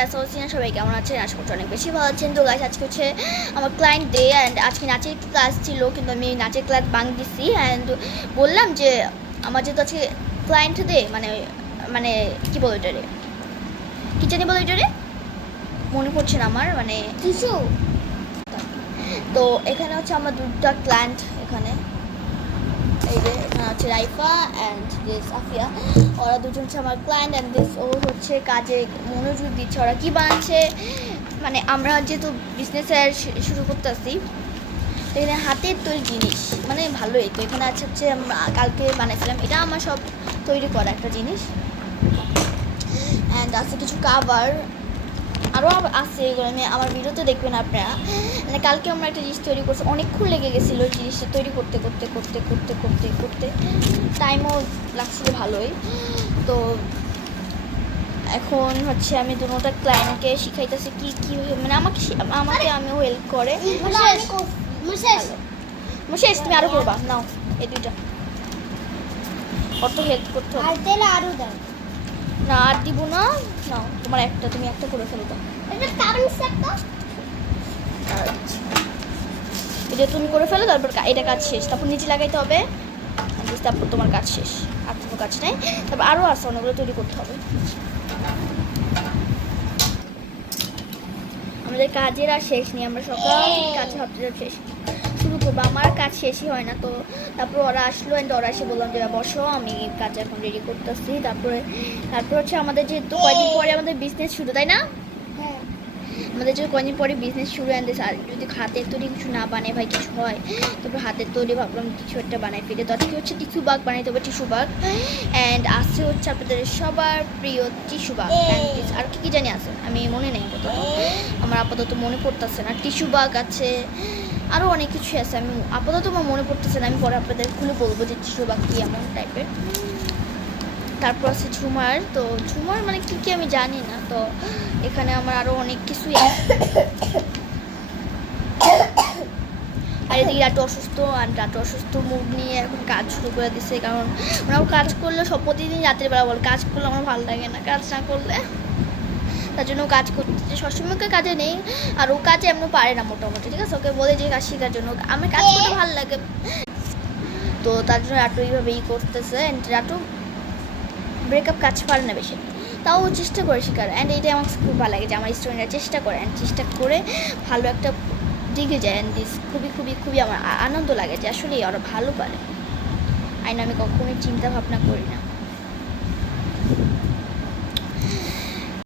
রাসোসিনা সবাই কেমন আছেন? আশা করছি অনেক বেশি ভালো আছেন। তো গাইস আজকে হচ্ছে আমার ক্লায়েন্ট ডে অ্যান্ড আজকে নাচের ক্লাস ছিল, কিন্তু আমি নাচের ক্লাস বাঙ্ক দিচ্ছি। অ্যান্ড বললাম যে আমার যেহেতু আজকে ক্লায়েন্ট ডে, মানে মানে কী বলো এটা রে, কী জানি বলো এটা রে, মনে পড়ছে না আমার, মানে কিছু। তো এখানে হচ্ছে আমার দুটা ক্লায়েন্ট, এখানে এই যে এখানে হচ্ছে রাইফা অ্যান্ড দিস আফিয়া, ওরা দুজন হচ্ছে আমার ক্লায়েন্ট অ্যান্ড দিস ও হচ্ছে কাজে মনোযোগ দিচ্ছে। ওরা কী বানাচ্ছে, মানে আমরা যেহেতু বিজনেসের শুরু করতেছি, তো এখানে হাতের তৈরি জিনিস মানে ভালোই। তো এখানে আছে হচ্ছে আমরা কালকে বানাইছিলাম, এটা আমার সব তৈরি করা একটা জিনিস। অ্যান্ড আছে কিছু কাভার, আরও আছে, এগুলো আমি আমার ভিডিওতে দেখবেন আপনারা। মানে কালকে আমরা একটা জিনিস তৈরি করছি, অনেকক্ষণ লেগে গেছিলো জিনিসটা তৈরি করতে করতে করতে করতে করতে করতে টাইমও লাগছিল ভালোই। তো এখন হচ্ছে আমি দুটোটা ক্লায়েন্টকে শিখাইতেছি কি কি, মানে আমাকে আমিও হেল্প করে। শেষ, তুমি আরও করবা, নাও এই দুইটা, কত হেল্প করতে হবে। আরো দাও না আর দিব না, নাও তোমার একটা, তুমি একটা করে ফেলবা। এটা তুমি করে ফেলো, তারপর এটা কাজ শেষ, তারপর নিচে লাগাইতে হবে, তারপর তোমার কাজ শেষ, আর কোনো কাজ নেই। তারপর আরও আছে, অনেকগুলো তৈরি করতে হবে। আমাদের কাজের আর শেষ নেই, আমরা সকাল কাজ ভাবতে শেষ শুরু করবো, আমার কাজ শেষই হয় না। তো তারপর ওরা আসলো অ্যান্ড ওরা এসে বললাম যে বসো, আমি কাজ এখন রেডি করতেছি। তারপর হচ্ছে আমাদের যেহেতু কয়েকদিন পরে আমাদের বিজনেস শুরু, তাই না? আমাদের যদি কয়েকদিন পরে বিজনেস শুরু অ্যান্ড আর যদি হাতের তৈরি কিছু না বানায় ভাই কিছু হয়, তারপর হাতের তৈরি ভাবলাম কিছু একটা বানাই ফিরে। তো আজকে হচ্ছে টিস্যু বাগ বানাইতে হবে, টিস্যু বাগ। অ্যান্ড আসছে হচ্ছে আপনাদের সবার প্রিয় টিস্যু বাগ। আর কি কি জানি আছে, আমি মনে নেই আপাতত, আমার আপাতত মনে পড়তেছে না। টিস্যু বাগ আছে, আরও অনেক কিছু আছে, আমি আপাতত আমার মনে পড়তেছে না। আমি পরে আপনাদের খুলে বলবো যে টিস্যু বাগ কী এমন টাইপের। তারপর আছে ঝুমার, তো ঝুমার মানে কী কী আমি জানি না। তো এখানে আমার আরও অনেক কিছুই আছে। আর এদিকে রাটু অসুস্থ, আর রাটু অসুস্থ মুড নিয়ে এখন কাজ শুরু করে দিচ্ছে। কারণ ওরাও কাজ করলে সব প্রতিদিন রাতের বেলা বলে কাজ করলে আমার ভালো লাগে না, কাজ না করলে, তার জন্য কাজ করতে সবসময় কাজে নেই। আর ও কাজে এমন পারে না মোটামুটি, ঠিক আছে, ওকে বলে যে কাজ শেখার জন্য, আমার কাজ করতে ভালো লাগে। তো তার জন্য রাটু এইভাবেই করতেছে। রাটু ব্রেকআপ কাজ পারে না বেশি, তাও চেষ্টা করে শেখার। অ্যান্ড এইটাই আমার খুব ভালো লাগে যে আমার স্টুডেন্টরা চেষ্টা করে, অ্যান্ড চেষ্টা করে ভালো একটা দিকে যায়। অ্যান্ড দিস খুবই খুবই খুবই আমার আনন্দ লাগে যে আসলে ওরা ভালো পারে। আইন আমি কখনোই চিন্তা ভাবনা করি না।